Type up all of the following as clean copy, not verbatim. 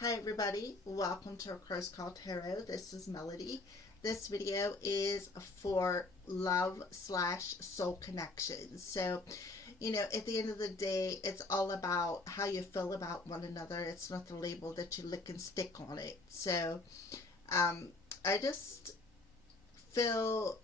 Hi everybody, welcome to A Cross Call Tarot. This is Melody. This video is for love slash soul connections. So, at the end of the day, it's all about how you feel about one another. It's not the label that you lick and stick on it. So, um, I just feel,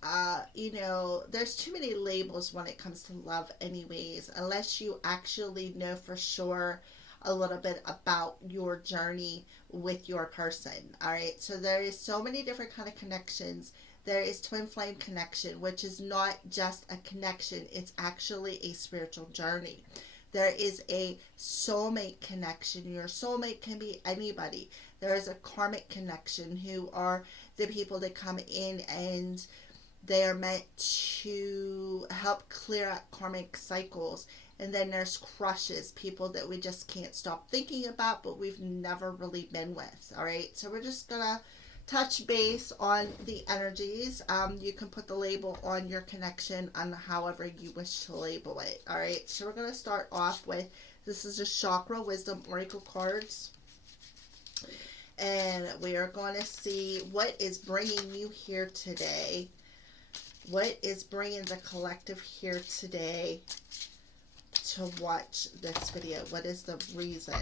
there's too many labels when it comes to love, anyways, unless you actually know for sure a little bit about your journey with your person. All right, so there is so many different kind of connections. There is twin flame connection, which is not just a connection, it's actually a spiritual journey. There is a soulmate connection. Your soulmate can be anybody. There is a karmic connection, who are the people that come in and they are meant to help clear up karmic cycles. And then there's crushes, people that we just can't stop thinking about, but we've never really been with. All right, so we're just gonna touch base on the energies. You can put the label on your connection on however you wish to label it. All right, so we're gonna start off with, this is the Chakra Wisdom Oracle cards. And we are going to see what is bringing you here today. What is bringing the collective here today to watch this video? What is the reason?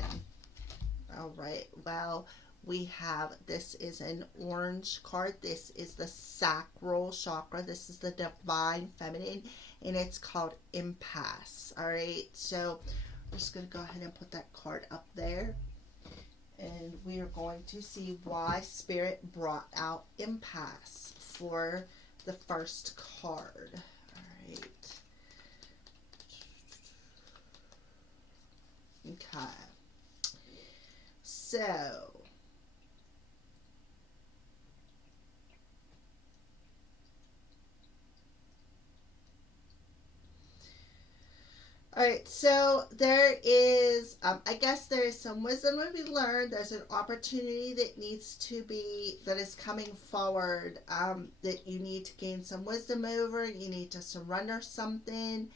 All right, well, we have, this is an orange card. This is the sacral chakra. This is the divine feminine, and it's called impasse. All right, so I'm just going to go ahead and put that card up there. And we are going to see why Spirit brought out impasse for the first card. All right. Okay. So, alright, so there is, I guess there is some wisdom to be learned. There's an opportunity that needs to be, that is coming forward, that you need to gain some wisdom over. You need to surrender something.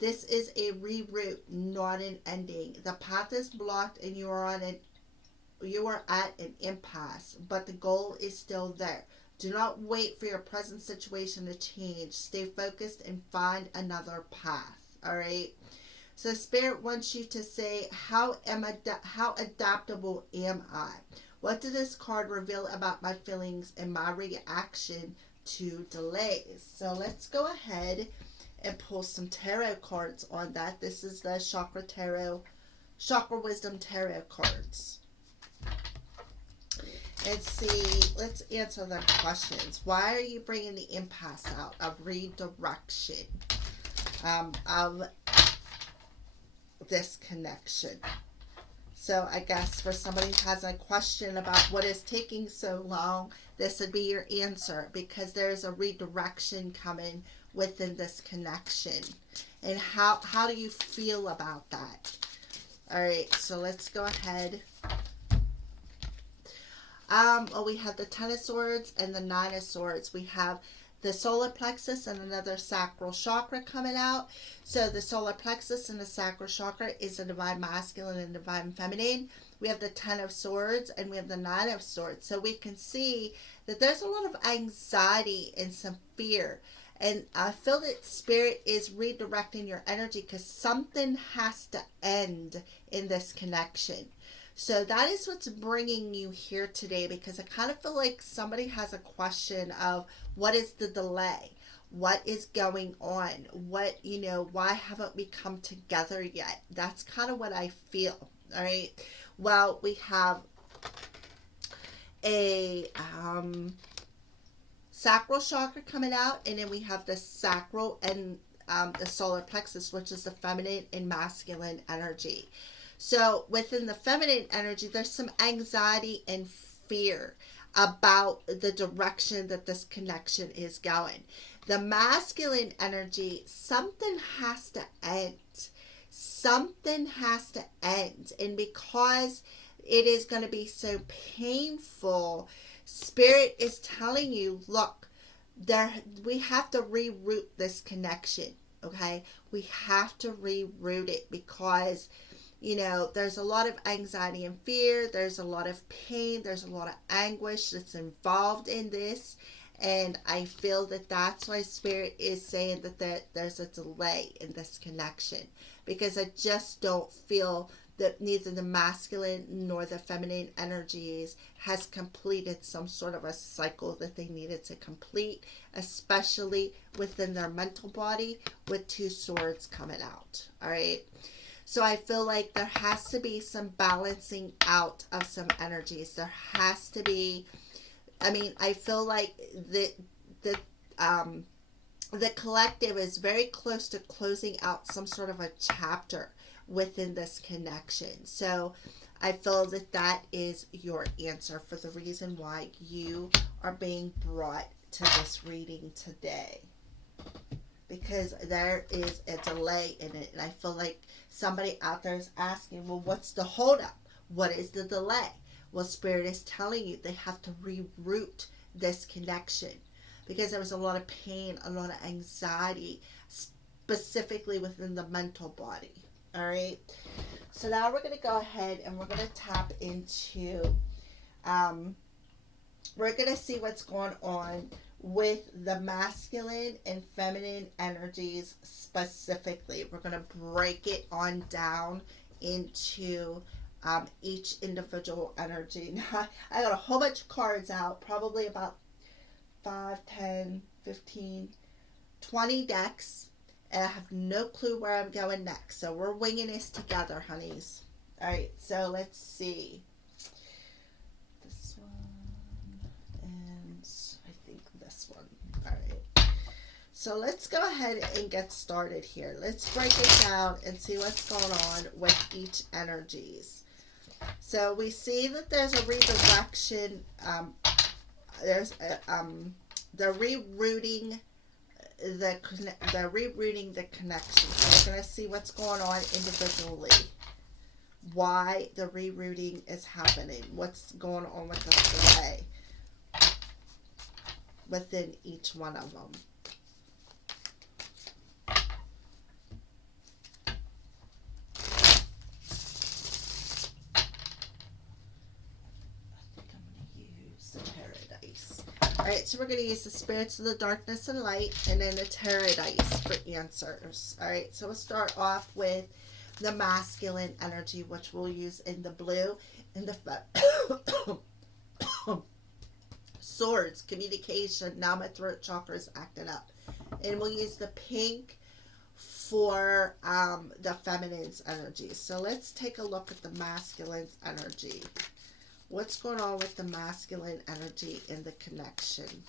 This is a reroute, not an ending. The path is blocked and you are at an impasse, but the goal is still there. Do not wait for your present situation to change. Stay focused and find another path. All right. So Spirit wants you to say, how adaptable am I? What did this card reveal about my feelings and my reaction to delays? So let's go ahead and pull some tarot cards on that. This is the Chakra Wisdom Tarot cards. And see, let's answer the questions. Why are you bringing the impasse out of redirection? Of this connection. So I guess for somebody who has a question about what is taking so long, this would be your answer, because there's a redirection coming within this connection. And how do you feel about that? All right, so let's go ahead. Well, we have the Ten of Swords and the Nine of Swords. We have the solar plexus and another sacral chakra coming out. So the solar plexus and the sacral chakra is the divine masculine and divine feminine. We have the Ten of Swords and we have the Nine of Swords. So we can see that there's a lot of anxiety and some fear. And I feel that Spirit is redirecting your energy because something has to end in this connection. So that is what's bringing you here today, because I kind of feel like somebody has a question of, what is the delay? What is going on? Why haven't we come together yet? That's kind of what I feel. All right. Well, we have a sacral chakra coming out, and then we have the sacral and the solar plexus, which is the feminine and masculine energy. So within the feminine energy, there's some anxiety and fear about the direction that this connection is going. The masculine energy, something has to end. Something has to end. And because it is going to be so painful, Spirit is telling you, look, we have to reroute this connection. Okay? We have to reroute it, because There's a lot of anxiety and fear. There's a lot of pain. There's a lot of anguish that's involved in this. And I feel that that's why Spirit is saying that there's a delay in this connection. Because I just don't feel that neither the masculine nor the feminine energies has completed some sort of a cycle that they needed to complete, especially within their mental body with two swords coming out. All right. So I feel like there has to be some balancing out of some energies. There has to be, I feel like the collective is very close to closing out some sort of a chapter within this connection. So I feel that that is your answer for the reason why you are being brought to this reading today. Because there is a delay in it. And I feel like somebody out there is asking, well, what's the holdup? What is the delay? Well, Spirit is telling you they have to reroute this connection. Because there was a lot of pain, a lot of anxiety, specifically within the mental body. All right. So now we're going to go ahead and we're going to tap into, we're going to see what's going on with the masculine and feminine energies specifically. We're going to break it on down into each individual energy. Now, I got a whole bunch of cards out, probably about 5, 10, 15, 20 decks. And I have no clue where I'm going next. So we're winging this together, honeys. All right, so let's see. This one and I think this one. All right. So let's go ahead and get started here. Let's break it down and see what's going on with each energies. So we see that there's a redirection. They're rerouting the connection. So we're going to see what's going on individually. Why the rerouting is happening. What's going on with the delay within each one of them. Alright, so we're going to use the spirits of the darkness and light and then the tarot dice for answers. Alright, so we'll start off with the masculine energy, which we'll use in the blue and the swords, communication. Now my throat chakra is acting up. And we'll use the pink for the feminine's energy. So let's take a look at the masculine's energy. What's going on with the masculine energy in the connection?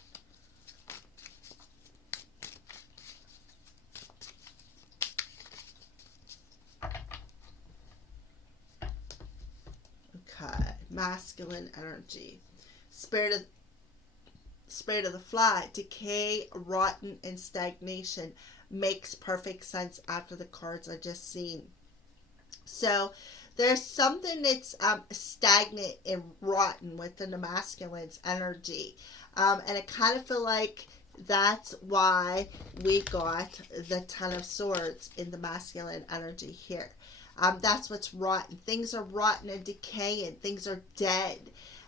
Okay, masculine energy. Spirit of the fly. Decay, rotten, and stagnation makes perfect sense after the cards I just seen. So there's something that's stagnant and rotten within the masculine's energy. And I kind of feel like that's why we got the Ten of Swords in the masculine energy here. That's what's rotten. Things are rotten and decaying. Things are dead.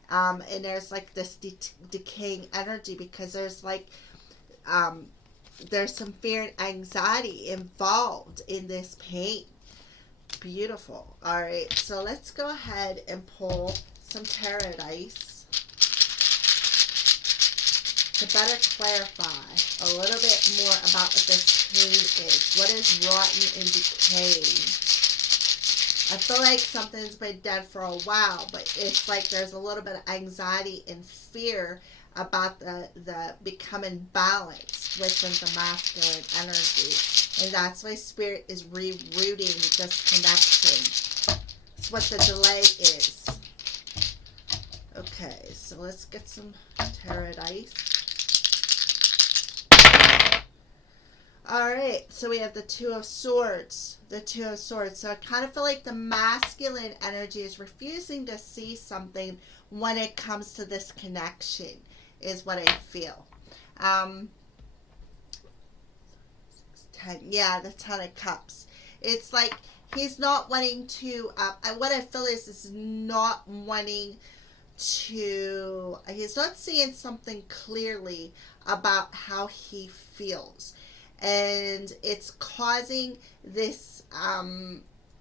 And there's like this decaying energy because there's like, there's some fear and anxiety involved in this pain. Beautiful. All right, so let's go ahead and pull some tarot dice to better clarify a little bit more about what this pain is. What is rotten and decaying? I feel like something's been dead for a while, but it's like there's a little bit of anxiety and fear about the becoming balanced within the masculine energy. And that's why Spirit is rerouting this connection. That's what the delay is. Okay, so let's get some tarot dice. Alright, so we have the Two of Swords. The Two of Swords. So I kind of feel like the masculine energy is refusing to see something when it comes to this connection, is what I feel. 10, yeah, the Ten of Cups. It's like he's not wanting to, what I feel is not wanting to, he's not seeing something clearly about how he feels. And it's causing this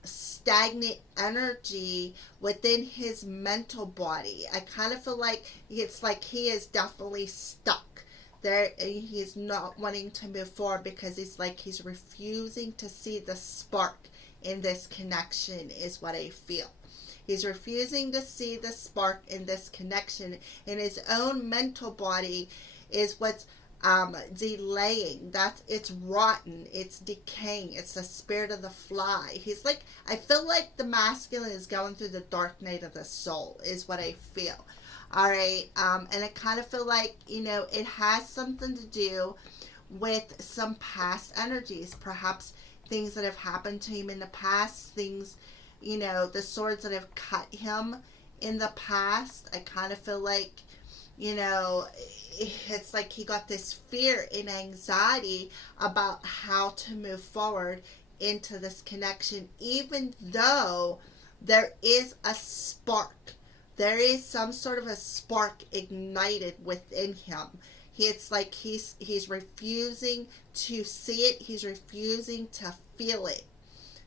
stagnant energy within his mental body. I kind of feel like it's like he is definitely stuck there. He's not wanting to move forward because he's like he's refusing to see the spark in this connection, is what I feel. He's refusing to see the spark in this connection, in his own mental body is what's delaying. That's, it's rotten, it's decaying, it's the spirit of the fly. He's like, I feel like the masculine is going through the dark night of the soul, is what I feel. All right, and I kind of feel like, you know, it has something to do with some past energies, perhaps things that have happened to him in the past, things, you know, the swords that have cut him in the past. I kind of feel like, you know, it's like he got this fear and anxiety about how to move forward into this connection, even though there is a spark. There is some sort of a spark ignited within him. It's like he's refusing to see it. He's refusing to feel it.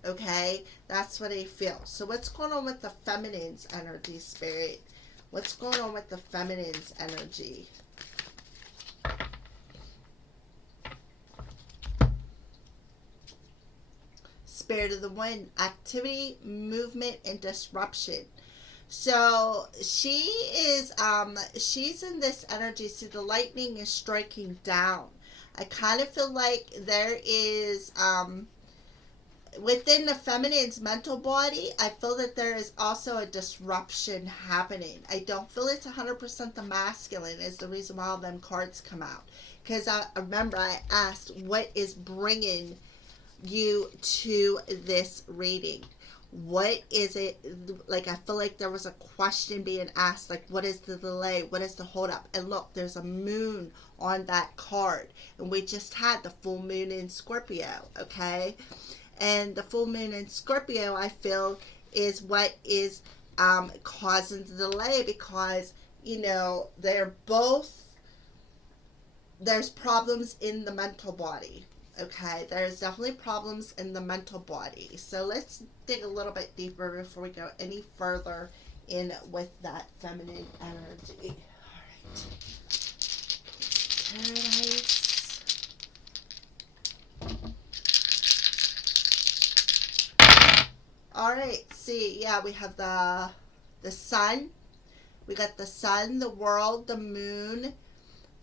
Okay? That's what I feel. So what's going on with the feminine's energy, Spirit? What's going on with the feminine's energy? Spirit of the wind, activity, movement, and disruption. So she's in this energy. See, the lightning is striking down. I kind of feel like there is within the feminine's mental body, I feel that there is also a disruption happening. I don't feel it's 100% the masculine is the reason why all them cards come out. Because I remember I asked, what is bringing you to this reading? What is it? Like, I feel like there was a question being asked, like, what is the delay? What is the holdup? And look, there's a moon on that card. And we just had the full moon in Scorpio, okay? And the full moon in Scorpio, I feel, is what is causing the delay, because, you know, they're both, there's problems in the mental body. Okay, there's definitely problems in the mental body. So let's dig a little bit deeper before we go any further in with that feminine energy. All right. All right, see, yeah, we have the sun. We got the sun, the world, the moon,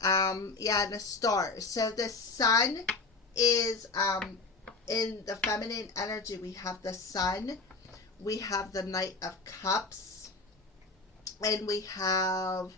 yeah, and the stars. So the sun is in the feminine energy. We have the sun, we have the Knight of Cups, and we have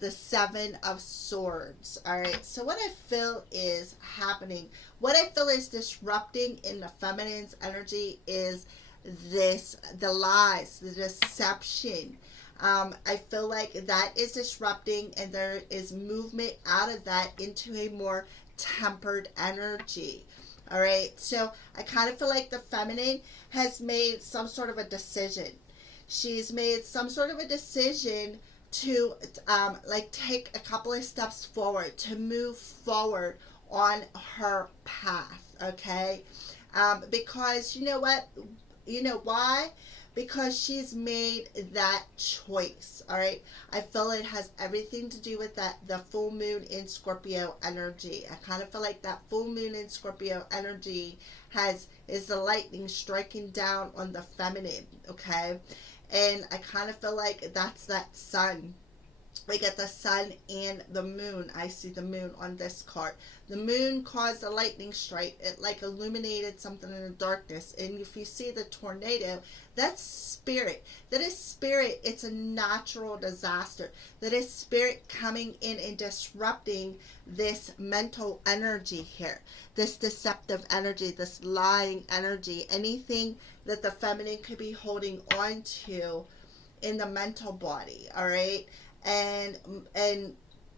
the Seven of Swords. All right, so what I feel is happening, what I feel is disrupting in the feminine's energy is this, the lies, the deception. I feel like that is disrupting, and there is movement out of that into a more tempered energy. All right, so I kind of feel like the feminine has made some sort of a decision. She's made some sort of a decision to like take a couple of steps forward, to move forward on her path. Okay, because you know what, you know why? Because she's made that choice. All right, I feel it has everything to do with that, the full moon in Scorpio energy. I kind of feel like that full moon in Scorpio energy is the lightning striking down on the feminine. Okay, and I kind of feel like that's that sun. We get the sun and the moon. I see the moon on this card. The moon caused a lightning strike. It like illuminated something in the darkness. And if you see the tornado, that's spirit. That is spirit. It's a natural disaster. That is spirit coming in and disrupting this mental energy here. This deceptive energy, this lying energy. Anything that the feminine could be holding on to in the mental body. All right. And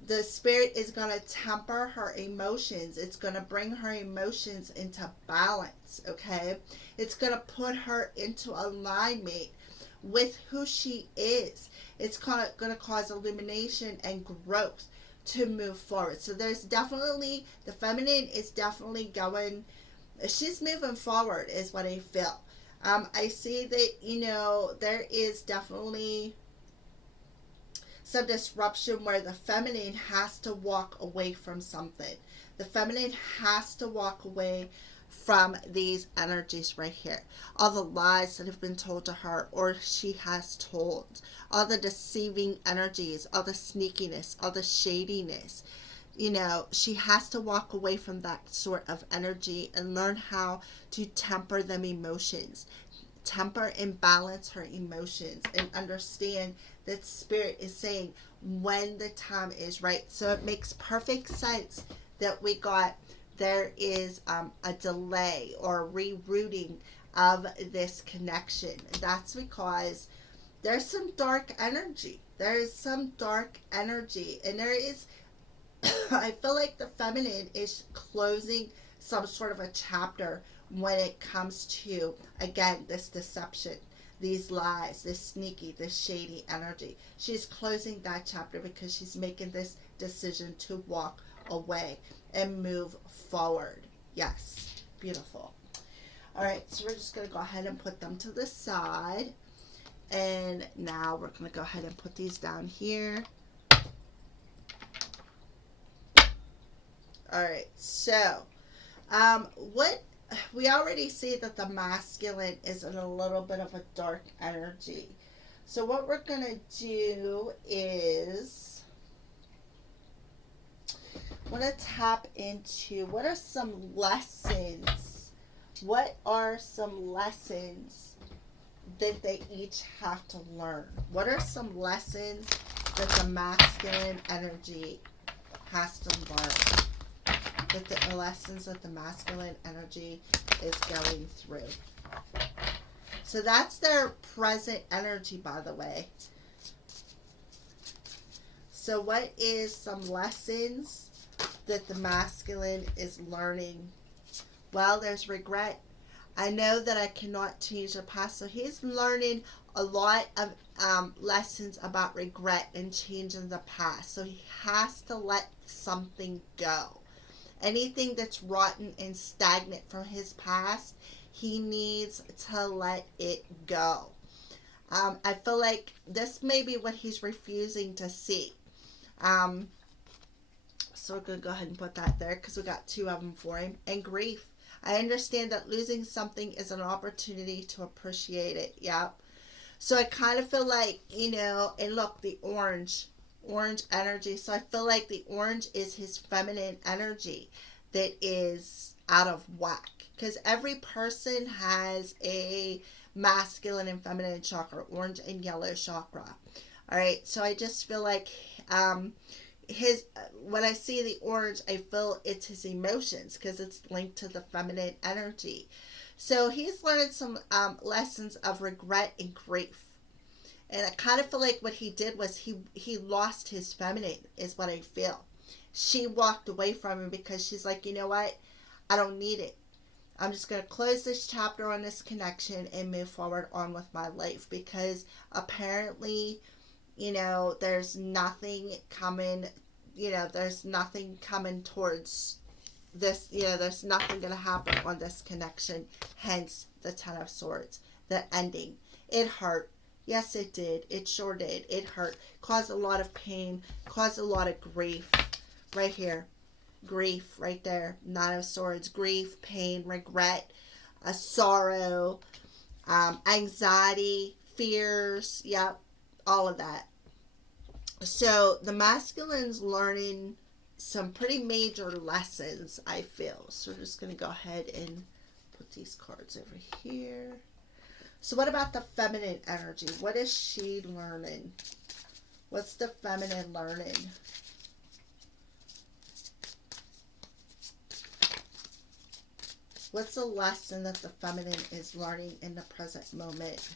the spirit is going to temper her emotions. It's going to bring her emotions into balance, okay? It's going to put her into alignment with who she is. It's going to cause illumination and growth to move forward. So there's definitely, the feminine is definitely going, she's moving forward is what I feel. I see that, you know, there is definitely some disruption where the feminine has to walk away from something. The feminine has to walk away from these energies right here. All the lies that have been told to her or she has told. All the deceiving energies, all the sneakiness, all the shadiness. You know, she has to walk away from that sort of energy and learn how to temper them emotions. Temper and balance her emotions and understand that spirit is saying when the time is right. So it makes perfect sense that we got there is a delay or rerouting of this connection. That's because there's some dark energy. There is some dark energy, and there is I feel like the feminine is closing some sort of a chapter when it comes to, again, this deception, these lies, this sneaky, this shady energy. She's closing that chapter because she's making this decision to walk away and move forward. Yes, beautiful. All right, so we're just going to go ahead and put them to the side. And now we're going to go ahead and put these down here. All right, so what we already see that the masculine is in a little bit of a dark energy. So what we're going to do is I want to tap into what are some lessons. What are some lessons that they each have to learn? What are some lessons that the masculine energy has to learn? That the lessons that the masculine energy is going through. So that's their present energy, by the way. So what is some lessons that the masculine is learning? Well, there's regret. I know that I cannot change the past. So he's learning a lot of lessons about regret and changing the past. So he has to let something go. Anything that's rotten and stagnant from his past, he needs to let it go. I feel like this may be what he's refusing to see. So we're going to go ahead and put that there because we got two of them for him. And grief. I understand that losing something is an opportunity to appreciate it. Yep. So I kind of feel like, you know, and look, the orange energy. So I feel like the orange is his feminine energy that is out of whack, because every person has a masculine and feminine chakra, orange and yellow chakra. All right, so I just feel like his when I see the orange, I feel it's his emotions because it's linked to the feminine energy. So he's learned some lessons of regret and grief. And I kind of feel like what he did was he lost his feminine, is what I feel. She walked away from him because she's like, you know what? I don't need it. I'm just going to close this chapter on this connection and move forward on with my life, because apparently, you know, there's nothing coming, you know, there's nothing coming towards this, you know, there's nothing going to happen on this connection. Hence the Ten of Swords, the ending. It hurt. Yes, it did. It sure did. It hurt. Caused a lot of pain. Caused a lot of grief. Right here. Grief right there. Nine of Swords. Grief, pain, regret, sorrow, anxiety, fears. Yep. All of that. So the masculine's learning some pretty major lessons, I feel. So we're just going to go ahead and put these cards over here. So what about the feminine energy? What is she learning? What's the feminine learning? What's the lesson that the feminine is learning in the present moment?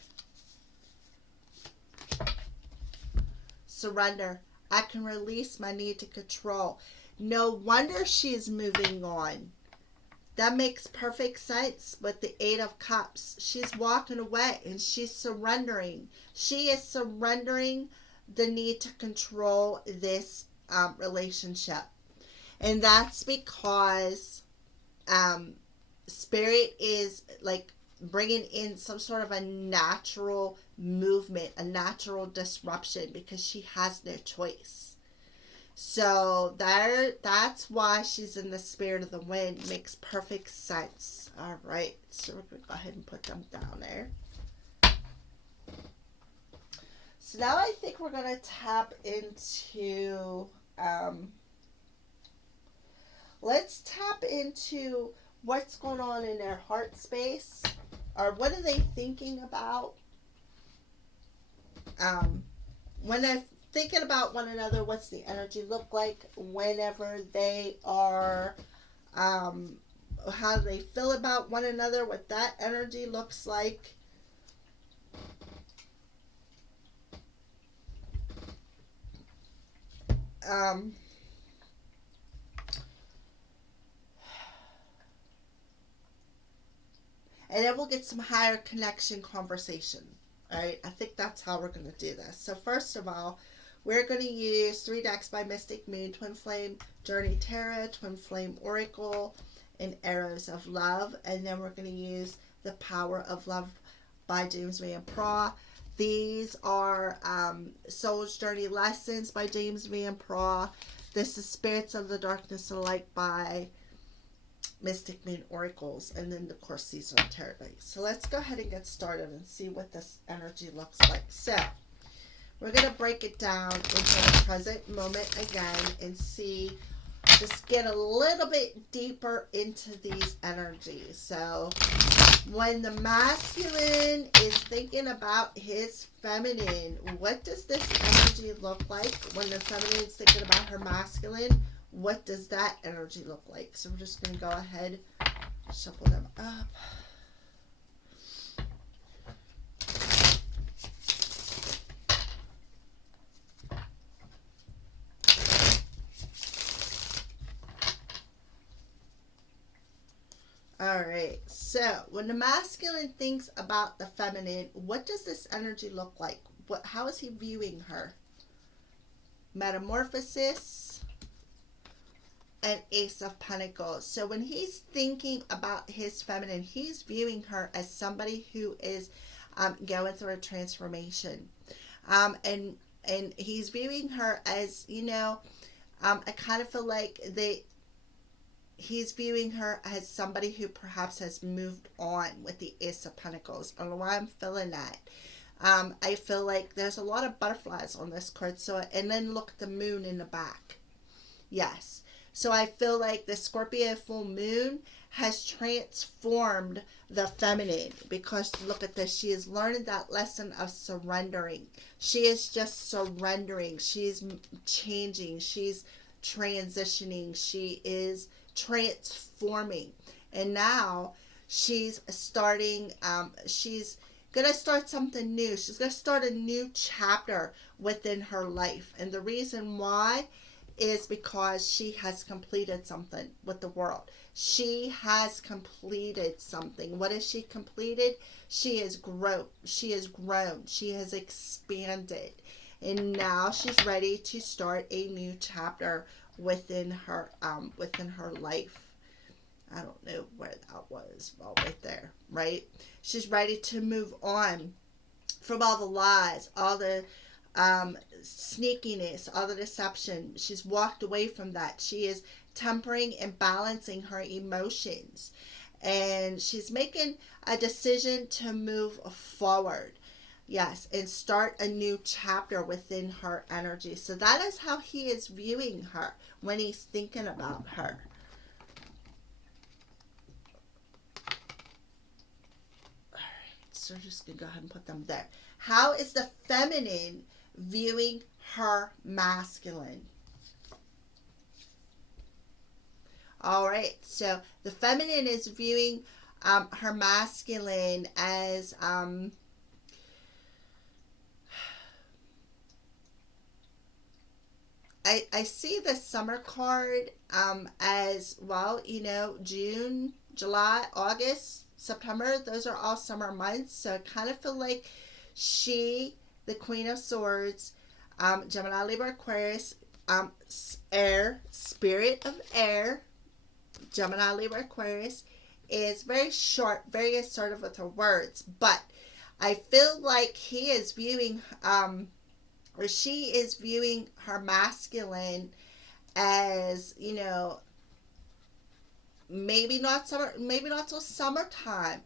Surrender. I can release my need to control. No wonder she's moving on. That makes perfect sense with the Eight of Cups. She's walking away and she's surrendering. She is surrendering the need to control this relationship. And that's because Spirit is like bringing in some sort of a natural movement, a natural disruption, because she has no choice. So that's why she's in the spirit of the wind. Makes perfect sense. All right, so we're gonna go ahead and put them down there. So now I think we're gonna tap into let's tap into what's going on in their heart space, or what are they thinking about when they're thinking about one another. What's the energy look like whenever they are how do they feel about one another, what that energy looks like. And then we'll get some higher connection conversation. All right, I think that's how we're going to do this. So first of all, we're going to use 3 decks by Mystic Moon, Twin Flame Journey Tarot, Twin Flame Oracle, and Arrows of Love. And then we're going to use The Power of Love by James Van Praagh. These are Soul's Journey Lessons by James Van Praagh. This is Spirits of the Darkness Alike by Mystic Moon Oracles, and then of course these are tarot decks. So let's go ahead and get started and see what this energy looks like. So we're going to break it down into the present moment again and see, just get a little bit deeper into these energies. So when the masculine is thinking about his feminine, what does this energy look like? When the feminine is thinking about her masculine, what does that energy look like? So we're just going to go ahead, shuffle them up. All right, so when the masculine thinks about the feminine, what does this energy look like? How is he viewing her? Metamorphosis and Ace of Pentacles. So when he's thinking about his feminine, he's viewing her as somebody who is going through a transformation. And he's viewing her as, I kind of feel like he's viewing her as somebody who perhaps has moved on with the Ace of Pentacles. I don't know why I'm feeling that. I feel like there's a lot of butterflies on this card. So, and then look at the moon in the back. Yes. So I feel like the Scorpio full moon has transformed the feminine, because look at this. She is learning that lesson of surrendering. She is just surrendering. She's changing. She's transitioning. She is transforming. And now she's starting, she's going to start something new. She's going to start a new chapter within her life. And the reason why is because she has completed something with the world. She has completed something. What has she completed? She has grown. She has grown. She has expanded. And now she's ready to start a new chapter within her life. I don't know where that was. Well, right there, right? She's ready to move on from all the lies, all the sneakiness, all the deception. She's walked away from that. She is tempering and balancing her emotions, and she's making a decision to move forward. Yes, and start a new chapter within her energy. So that is how he is viewing her when he's thinking about her. All right, so we're just going to go ahead and put them there. How is the feminine viewing her masculine? All right, so the feminine is viewing her masculine as I see the summer card as well, you know, June, July, August, September, those are all summer months. So I kind of feel like she, the Queen of Swords, Gemini, Libra, Aquarius, air, spirit of air, Gemini, Libra, Aquarius, is very short, very assertive with her words. But I feel like he is viewing, or she is viewing her masculine as, you know, maybe not summer, maybe not till summertime.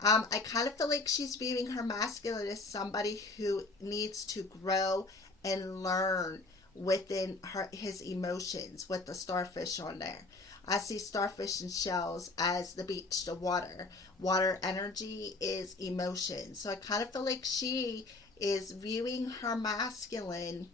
I kind of feel like she's viewing her masculine as somebody who needs to grow and learn within his emotions with the starfish on there. I see starfish and shells as the beach, the water. Water energy is emotion. So I kind of feel like she is viewing her masculine.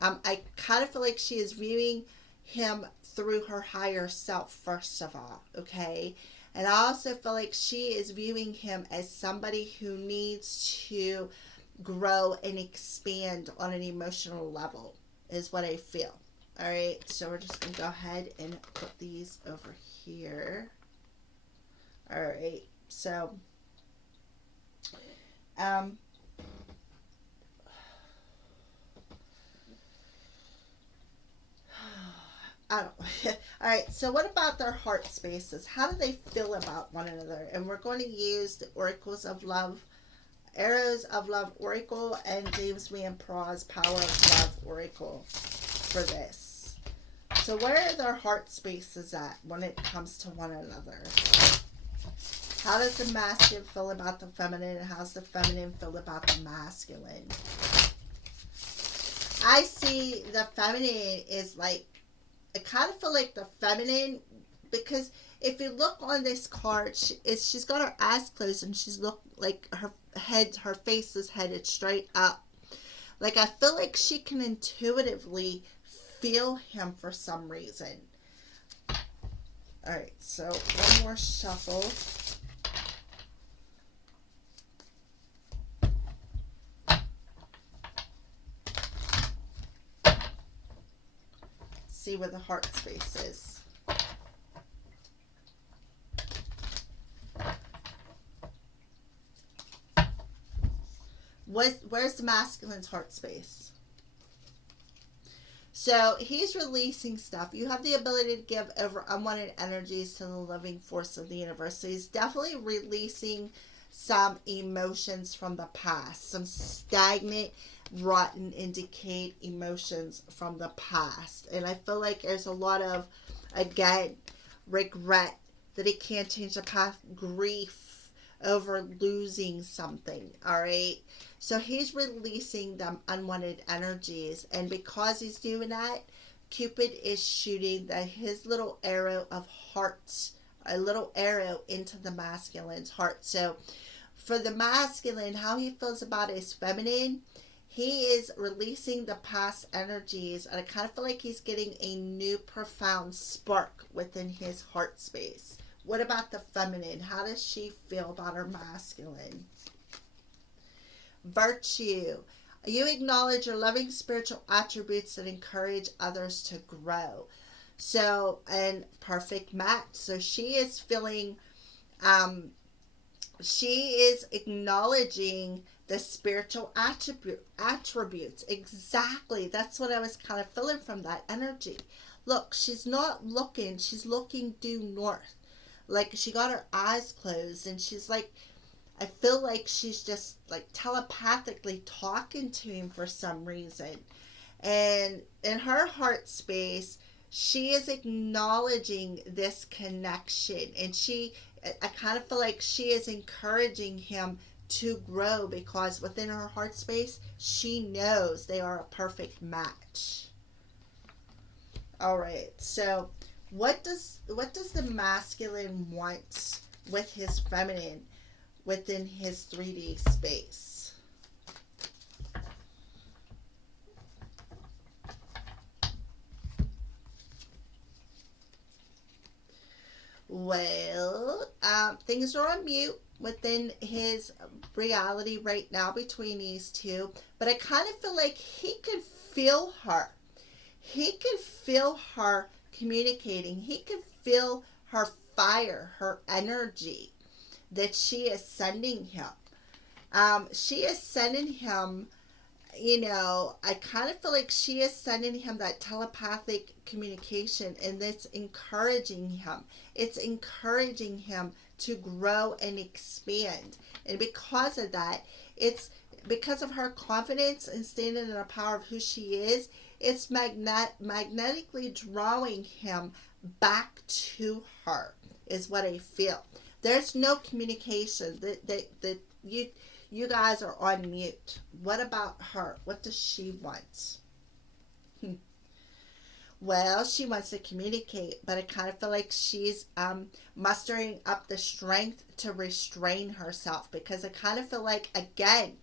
I kind of feel like she is viewing him through her higher self, first of all, okay? And I also feel like she is viewing him as somebody who needs to grow and expand on an emotional level, is what I feel. All right, so we're just going to go ahead and put these over here. All right, so I don't. All right. So, what about their heart spaces? How do they feel about one another? And we're going to use the Oracles of Love, Arrows of Love Oracle, and James Van Pra's Power of Love Oracle for this. So, where are their heart spaces at when it comes to one another? How does the masculine feel about the feminine, and how's the feminine feel about the masculine? I see the feminine is like, I kind of feel like the feminine, because if you look on this card, she's got her eyes closed and she's look like her face is headed straight up. Like I feel like she can intuitively feel him for some reason. All right, so one more shuffle. See where the heart space is. Where's the masculine's heart space? So he's releasing stuff. You have the ability to give over unwanted energies to the living force of the universe. So he's definitely releasing some emotions from the past, some stagnant, rotten, indicate emotions from the past. And I feel like there's a lot of, again, regret that he can't change the past, grief over losing something. All right, so he's releasing them unwanted energies, and because he's doing that, Cupid is shooting his little arrow of hearts, a little arrow into the masculine's heart. So for the masculine, how he feels about his feminine, he is releasing the past energies, and I kind of feel like he's getting a new profound spark within his heart space. What about the feminine? How does she feel about her masculine? Virtue. You acknowledge your loving spiritual attributes that encourage others to grow. So, and perfect match. So she is feeling, she is acknowledging the spiritual attributes. Exactly. That's what I was kind of feeling from that energy. Look, she's not looking. She's looking due north. Like she got her eyes closed and she's like, I feel like she's just like telepathically talking to him for some reason. And in her heart space, she is acknowledging this connection. And I kind of feel like she is encouraging him to grow, because within her heart space, she knows they are a perfect match. All right, so what does the masculine want with his feminine within his 3D space? Well, things are on mute within his reality right now between these two, but I kind of feel like he could feel her. He could feel her communicating. He could feel her fire, her energy that she is sending him. She is sending him, I kind of feel like she is sending him that telepathic communication, and it's encouraging him. It's encouraging him to grow and expand. And because of that, it's because of her confidence and standing in the power of who she is, it's magnetically drawing him back to her, is what I feel. There's no communication. That you guys are on mute. What about her? What does she want? Well, she wants to communicate, but I kind of feel like she's mustering up the strength to restrain herself, because I kind of feel like, again,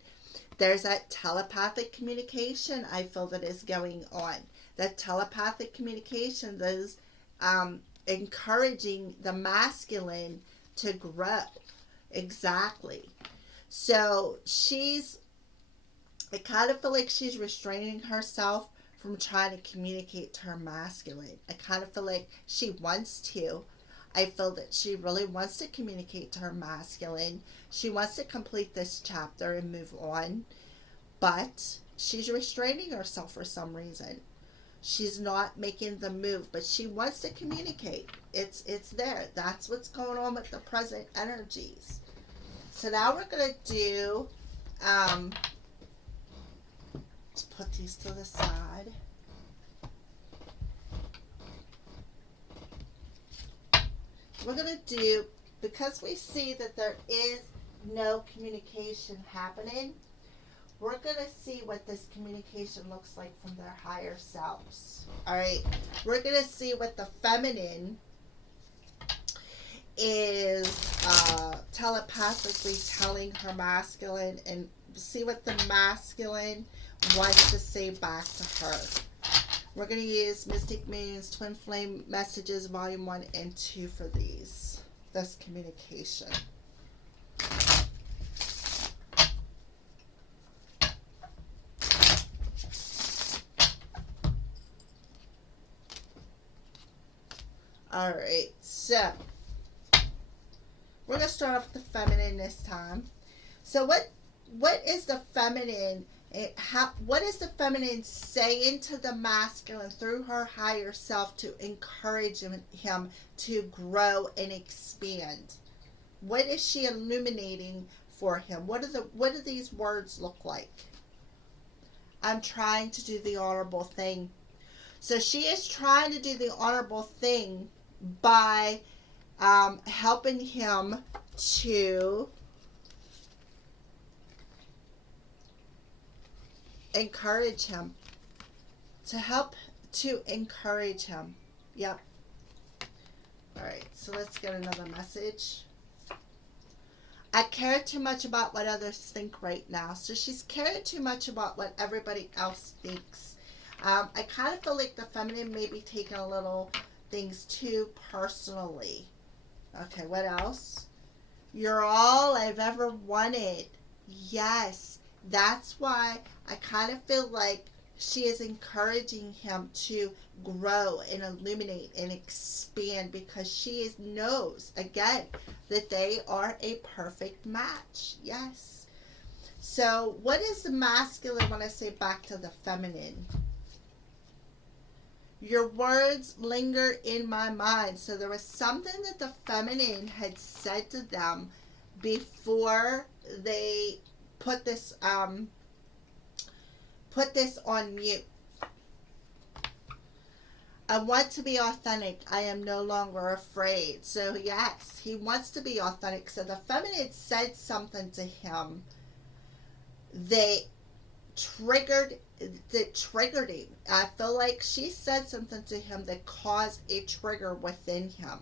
there's that telepathic communication I feel that is going on. That telepathic communication that is encouraging the masculine to grow. Exactly. So I kind of feel like she's restraining herself from trying to communicate to her masculine. I kind of feel like she wants to. I feel that she really wants to communicate to her masculine. She wants to complete this chapter and move on. But she's restraining herself for some reason. She's not making the move, but she wants to communicate. It's there. That's what's going on with the present energies. So now we're going to do, let's put these to the side. We're going to do, because we see that there is no communication happening, we're going to see what this communication looks like from their higher selves. All right. We're going to see what the feminine is telepathically telling her masculine, and see what the masculine wants to say back to her. We're going to use Mystic Moon's Twin Flame Messages Volume 1 and 2 for this communication. Alright, so we're going to start off with the feminine this time. So what is the feminine? What is the feminine saying to the masculine through her higher self to encourage him to grow and expand? What is she illuminating for him? What do these words look like? I'm trying to do the honorable thing. So she is trying to do the honorable thing by helping him to encourage him. To help to encourage him. Yep. Alright, so let's get another message. I care too much about what others think right now. So she's caring too much about what everybody else thinks. I kind of feel like the feminine may be taking a little things too personally. Okay, what else? You're all I've ever wanted. Yes, that's why I kind of feel like she is encouraging him to grow and illuminate and expand, because she knows, again, that they are a perfect match. Yes. So what is the masculine when I say back to the feminine? Your words linger in my mind. So there was something that the feminine had said to them before they put this on mute. I want to be authentic. I am no longer afraid. So yes, he wants to be authentic. So the feminine said something to him. That triggered him. I feel like she said something to him that caused a trigger within him.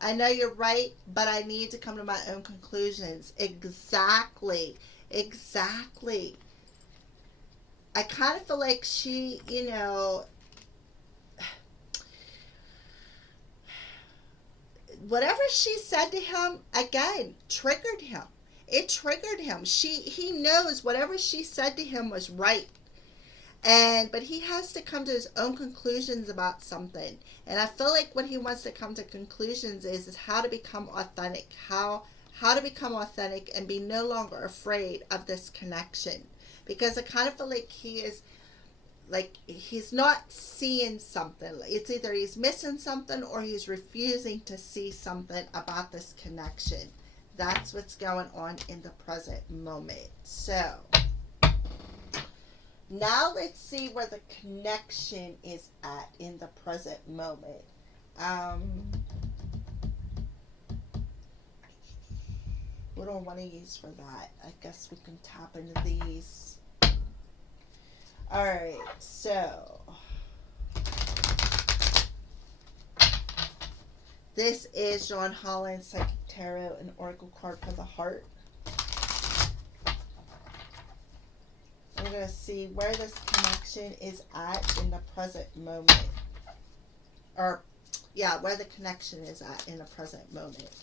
I know you're right, but I need to come to my own conclusions. Exactly. I kind of feel like she, whatever she said to him, again, triggered him. it triggered him. He knows whatever she said to him was right. But he has to come to his own conclusions about something. And I feel like what he wants to come to conclusions is how to become authentic. How to become authentic and be no longer afraid of this connection. Because I kind of feel like he's not seeing something. It's either he's missing something or he's refusing to see something about this connection. That's what's going on in the present moment. So now let's see where the connection is at in the present moment. What do I want to use for that? I guess we can tap into these. Alright, so this is John Holland's Psychic Tarot and Oracle card for the heart. We're going to see where this connection is at in the present moment. Where the connection is at in the present moment.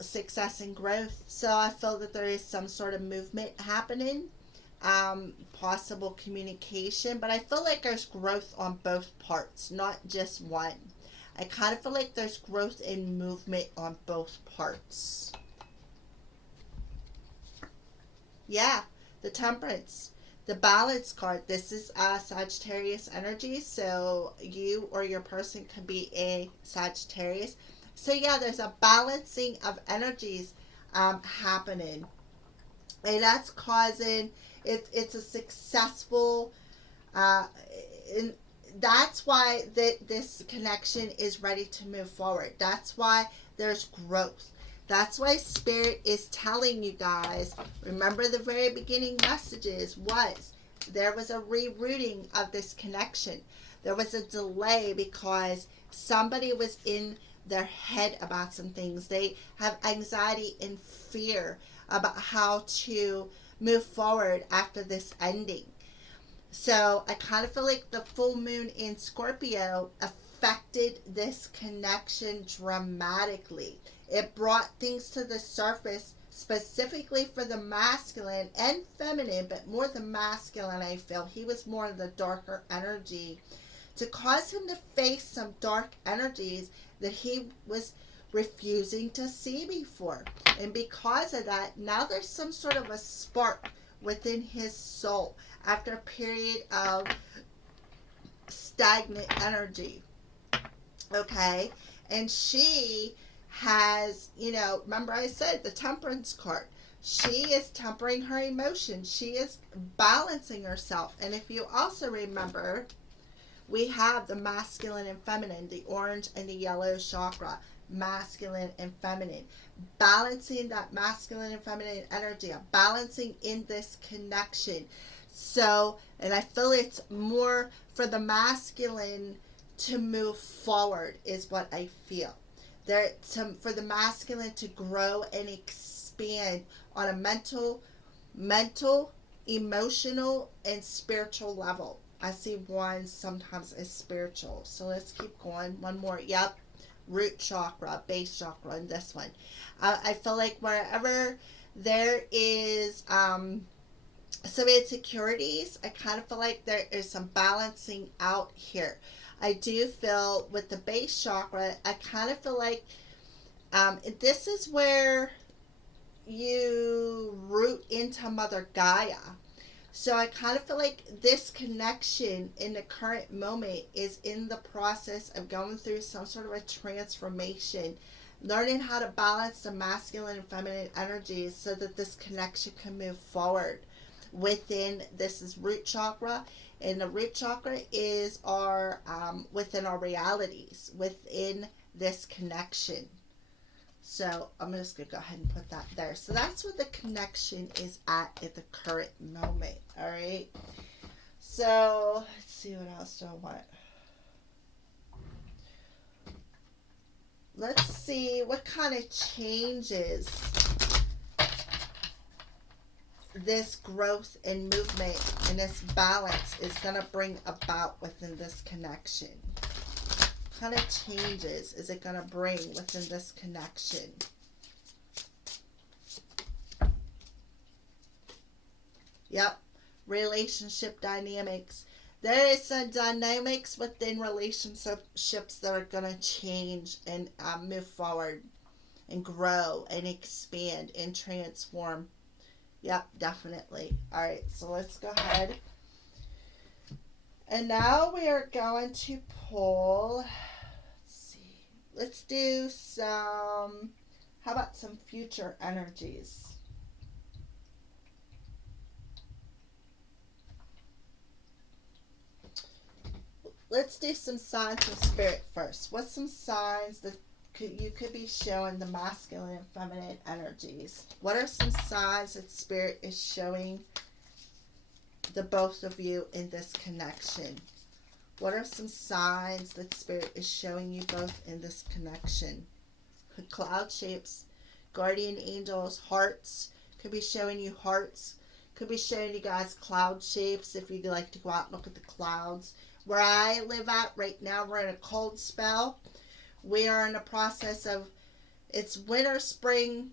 Success and growth. So I feel that there is some sort of movement happening. Possible communication. But I feel like there's growth on both parts, not just one. I kind of feel like there's growth and movement on both parts. Yeah, the Temperance. The Balance card. This is Sagittarius energy. So you or your person could be a Sagittarius. So yeah, there's a balancing of energies happening. And that's causing, it's a successful, and that's why this connection is ready to move forward. That's why there's growth. That's why Spirit is telling you guys, remember the very beginning messages there was a rerouting of this connection. There was a delay because somebody was in their head about some things. They have anxiety and fear about how to move forward after this ending. So I kind of feel like the full moon in Scorpio affected this connection dramatically. It brought things to the surface specifically for the masculine and feminine, but more the masculine. I feel he was more in the darker energy, to cause him to face some dark energies that he was refusing to see before. And because of that, now there's some sort of a spark within his soul after a period of stagnant energy. Okay? And she has, remember I said the Temperance card. She is tempering her emotions. She is balancing herself. And if you also remember, we have the masculine and feminine, the orange and the yellow chakra, masculine and feminine. Balancing that masculine and feminine energy, balancing in this connection. So, and I feel it's more for the masculine to move forward is what I feel. For the masculine to grow and expand on a mental, emotional, and spiritual level. I see one sometimes as spiritual. So let's keep going. One more. Yep. Root chakra, base chakra, and this one. I feel like wherever there is some insecurities, I kind of feel like there is some balancing out here. I do feel with the base chakra, I kind of feel like this is where you root into Mother Gaia. So I kind of feel like this connection in the current moment is in the process of going through some sort of a transformation, learning how to balance the masculine and feminine energies so that this connection can move forward within, this is root chakra, and the root chakra is our, within our realities, within this connection. So I'm just going to go ahead and put that there. So that's what the connection is at the current moment. All right. So let's see, what else do I want? Let's see what kind of changes this growth and movement and this balance is going to bring about within this connection? What kind of changes is it going to bring within this connection? Yep, relationship dynamics. There is some dynamics within relationships that are going to change and move forward and grow and expand and transform. Yep, definitely. All right, so let's go ahead. And now we are going to pull, let's see, let's do some, how about some future energies? Let's do some signs from spirit first. What's some signs that you could be showing the masculine and feminine energies? What are some signs that spirit is showing the both of you in this connection? What are some signs that spirit is showing you both in this connection? Cloud shapes, guardian angels, hearts. Could be showing you hearts. Could be showing you guys cloud shapes if you'd like to go out and look at the clouds. Where I live at right now, we're in a cold spell. We are in a process of, it's winter, spring,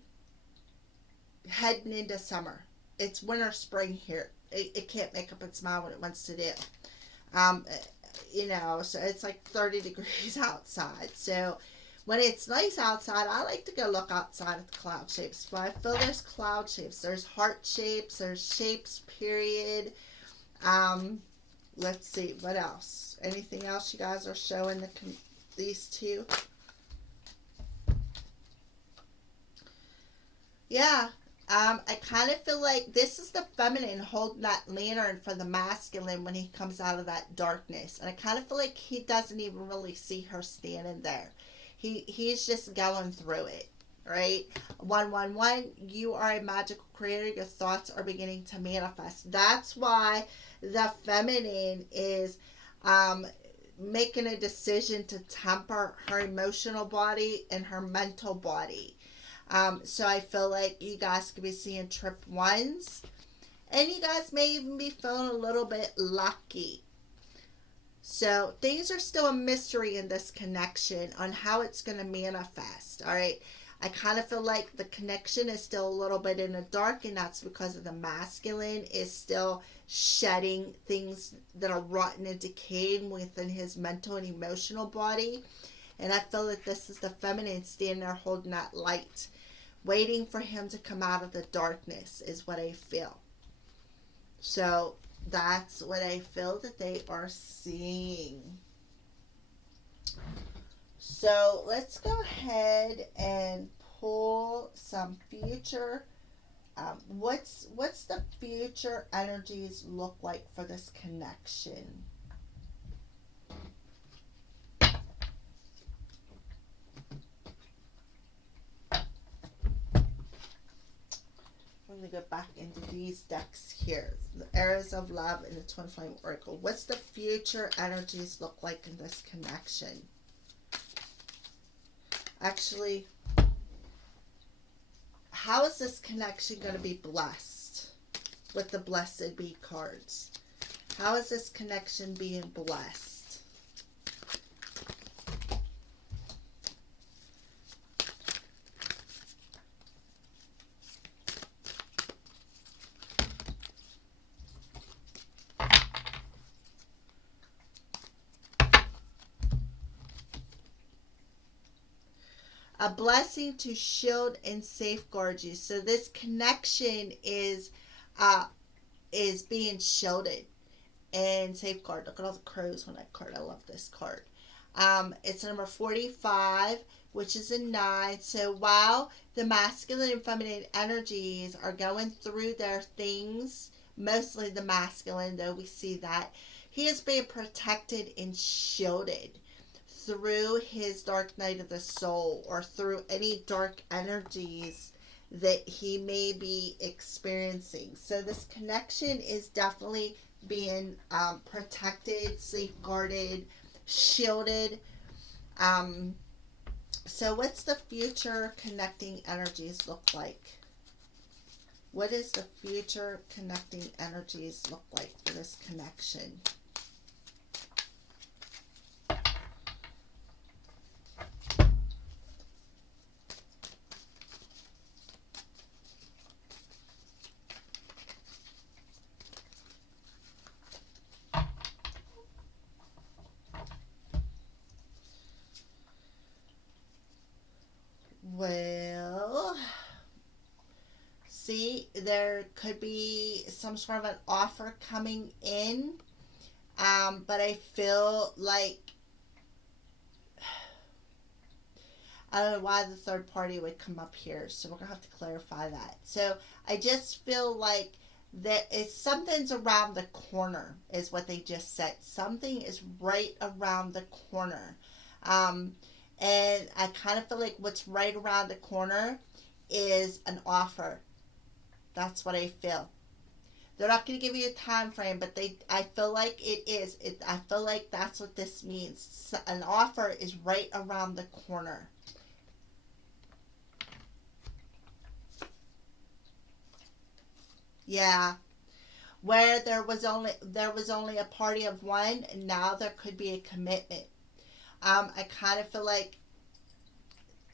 heading into summer. It's winter, spring here. It can't make up its mind what it wants to do. So it's like 30 degrees outside. So when it's nice outside, I like to go look outside at the cloud shapes. But I feel there's cloud shapes. There's heart shapes. There's shapes, period. Let's see, what else? Anything else you guys are showing these two? Yeah, I kind of feel like this is the feminine holding that lantern for the masculine when he comes out of that darkness. And I kind of feel like he doesn't even really see her standing there. He's just going through it, right? 111, you are a magical creator. Your thoughts are beginning to manifest. That's why the feminine is making a decision to temper her emotional body and her mental body. So I feel like you guys could be seeing trip ones, and you guys may even be feeling a little bit lucky. So things are still a mystery in this connection on how it's going to manifest. All right. I kind of feel like the connection is still a little bit in the dark, and that's because of the masculine is still shedding things that are rotten and decaying within his mental and emotional body. And I feel that this is the feminine standing there holding that light, waiting for him to come out of the darkness is what I feel. So that's what I feel that they are seeing. So let's go ahead and pull some future. What's the future energies look like for this connection? I'm going to go back into these decks here. The Arrows of Love and the Twin Flame Oracle. What's the future energies look like in this connection? Actually, how is this connection going to be blessed with the Blessed Be cards? How is this connection being blessed? A blessing to shield and safeguard you. So this connection is being shielded and safeguarded. Look at all the crows on that card. I love this card. It's number 45, which is a 9. So while the masculine and feminine energies are going through their things, mostly the masculine, though we see that, he is being protected and shielded through his dark night of the soul, or through any dark energies that he may be experiencing. So this connection is definitely being protected, safeguarded, shielded. So what's the future connecting energies look like? What does the future connecting energies look like for this connection? Well, see, there could be some sort of an offer coming in, but I feel like I don't know why the third party would come up here, so we're gonna have to clarify that. So I just feel like that it's something's around the corner, is what they just said. Something is right around the corner. Um, and I kind of feel like what's right around the corner is an offer. That's what I feel. They're not going to give you a time frame, but I feel like it is. I feel like that's what this means. So an offer is right around the corner. Yeah, where there was only a party of one, and now there could be a commitment. I kind of feel like,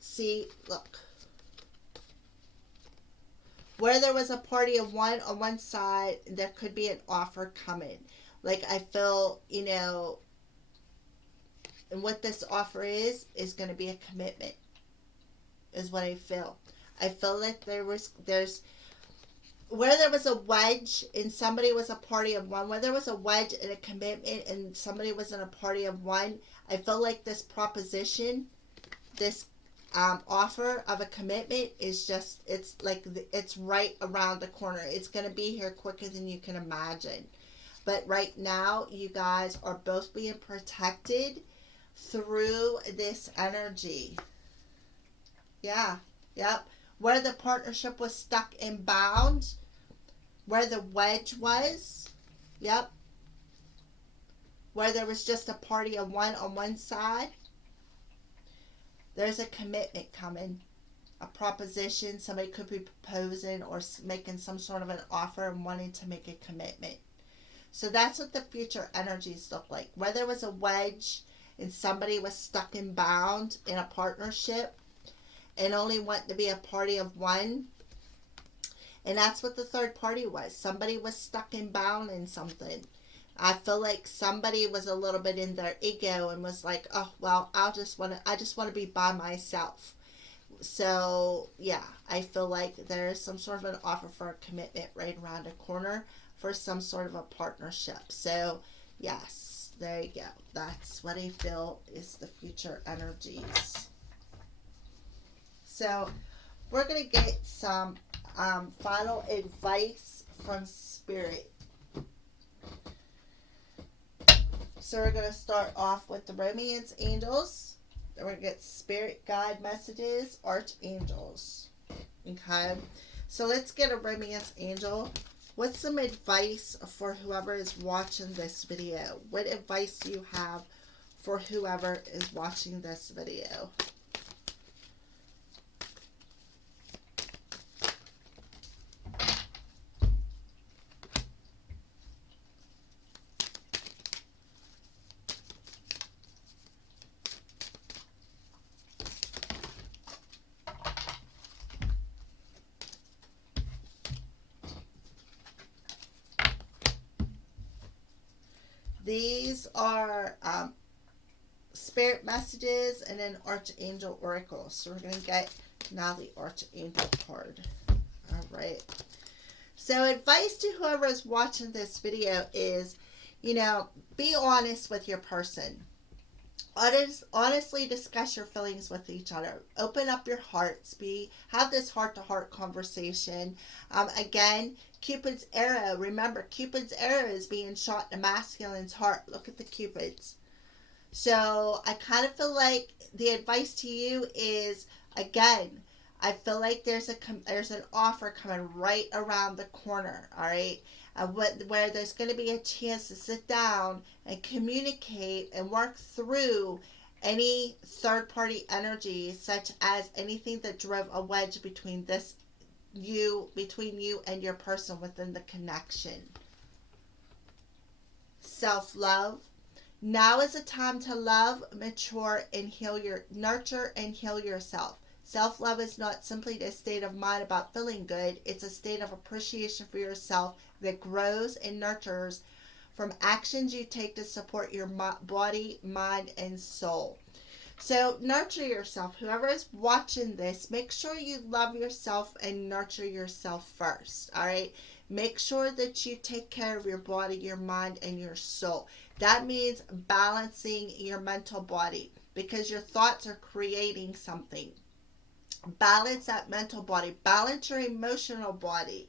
see, look, where there was a party of one on one side, there could be an offer coming. Like I feel, and what this offer is going to be a commitment. Is what I feel. I feel like there's where there was a wedge and somebody was a party of one, where there was a wedge and a commitment and somebody was in a party of one, I feel like this proposition, this offer of a commitment is just, it's like, it's right around the corner. It's going to be here quicker than you can imagine. But right now, you guys are both being protected through this energy. Yeah, yep. Where the partnership was stuck and bound, where the wedge was, yep. Where there was just a party of one on one side, there's a commitment coming. A proposition, somebody could be proposing or making some sort of an offer and wanting to make a commitment. So that's what the future energies look like. Where there was a wedge and somebody was stuck and bound in a partnership and only wanting to be a party of one. And that's what the third party was. Somebody was stuck and bound in something. I feel like somebody was a little bit in their ego and was like, oh, well, I just want to be by myself. So, yeah, I feel like there is some sort of an offer for a commitment right around the corner for some sort of a partnership. So, yes, there you go. That's what I feel is the future energies. So, we're going to get some final advice from Spirit. So we're going to start off with the Romance Angels. Then we're going to get Spirit Guide Messages, Archangels. Okay. So let's get a Romance Angel. What's some advice for whoever is watching this video? What advice do you have for whoever is watching this video? These are Spirit Messages and then Archangel Oracles. So we're going to get now the Archangel card. All right. So advice to whoever is watching this video is, be honest with your person. Honestly discuss your feelings with each other. Open up your hearts. Have this heart-to-heart conversation. Again, Cupid's arrow. Remember, Cupid's arrow is being shot in a masculine's heart. Look at the Cupids. So I kind of feel like the advice to you is, again, I feel like there's an offer coming right around the corner. All right. Where there's going to be a chance to sit down and communicate and work through any third party energy, such as anything that drove a wedge between this between you and your person within the connection. Self-love. Now is the time to love, mature, and nurture and heal yourself. Self-love is not simply a state of mind about feeling good. It's a state of appreciation for yourself that grows and nurtures from actions you take to support your body, mind, and soul. So nurture yourself. Whoever is watching this, make sure you love yourself and nurture yourself first. All right. Make sure that you take care of your body, your mind, and your soul. That means balancing your mental body, because your thoughts are creating something. Balance that mental body. Balance your emotional body.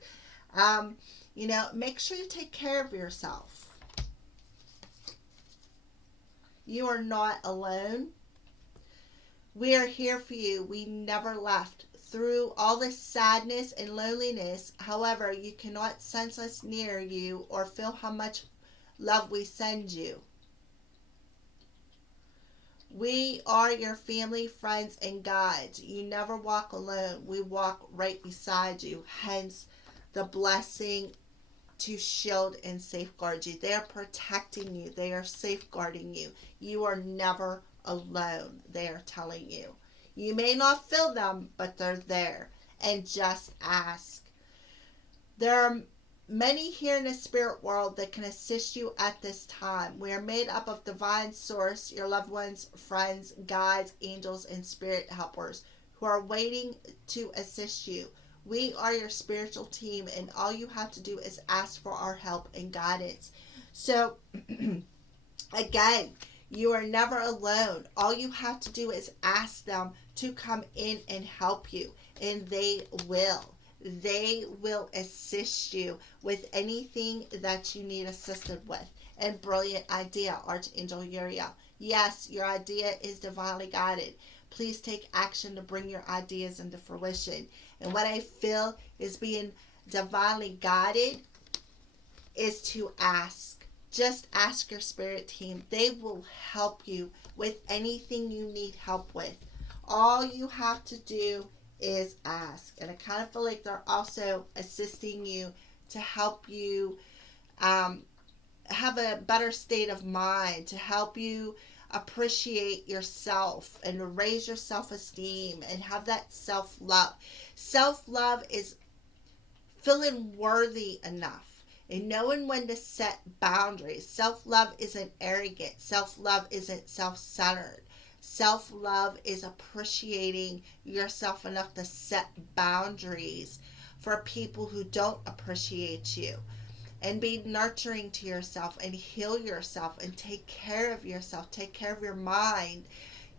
Make sure you take care of yourself. You are not alone. We are here for you. We never left. Through all this sadness and loneliness, however, you cannot sense us near you or feel how much love we send you. We are your family, friends, and guides. You never walk alone. We walk right beside you. Hence, the blessing to shield and safeguard you. They are protecting you. They are safeguarding you. You are never alone, they are telling you. You may not feel them, but they're there. And just ask. There are many here in the spirit world that can assist you at this time. We are made up of divine source, your loved ones, friends, guides, angels, and spirit helpers who are waiting to assist you. We are your spiritual team, and all you have to do is ask for our help and guidance. So, again, you are never alone. All you have to do is ask them to come in and help you, and they will. They will assist you with anything that you need assisted with. And brilliant idea, Archangel Uriel. Yes, your idea is divinely guided. Please take action to bring your ideas into fruition. And what I feel is being divinely guided is to ask. Just ask your spirit team. They will help you with anything you need help with. All you have to do is ask. And I kind of feel like they're also assisting you to help you have a better state of mind, to help you appreciate yourself and to raise your self-esteem and have that self-love. Self-love is feeling worthy enough and knowing when to set boundaries. Self-love isn't arrogant. Self-love isn't self-centered. Self-love is appreciating yourself enough to set boundaries for people who don't appreciate you. And be nurturing to yourself and heal yourself and take care of yourself. Take care of your mind,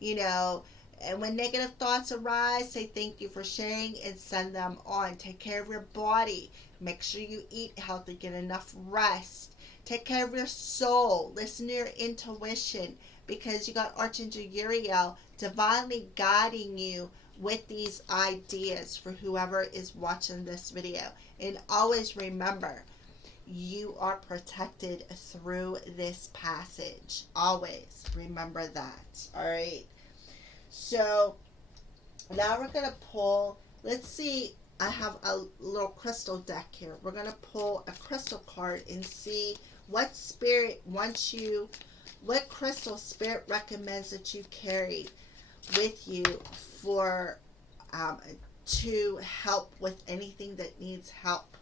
And when negative thoughts arise, say thank you for sharing and send them on. Take care of your body. Make sure you eat healthy. Get enough rest. Take care of your soul. Listen to your intuition, because you got Archangel Uriel divinely guiding you with these ideas for whoever is watching this video. And always remember, you are protected through this passage. Always remember that. All right. So now we're going to pull, let's see, I have a little crystal deck here. We're going to pull a crystal card and see what spirit wants you, what crystal spirit recommends that you carry with you for to help with anything that needs help.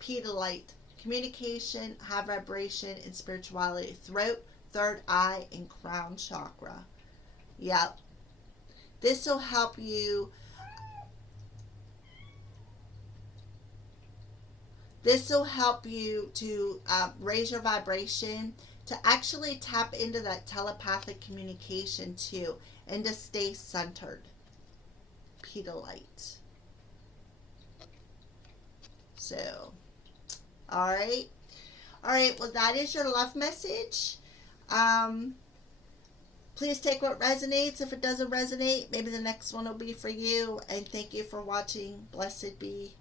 Pedalite, communication, high vibration, and spirituality. Throat, third eye, and crown chakra. Yep. This will help you. This will help you to raise your vibration, to actually tap into that telepathic communication too, and to stay centered. Pedalite. So, all right. Well, that is your love message. Please take what resonates. If it doesn't resonate, maybe the next one will be for you. And thank you for watching. Blessed be.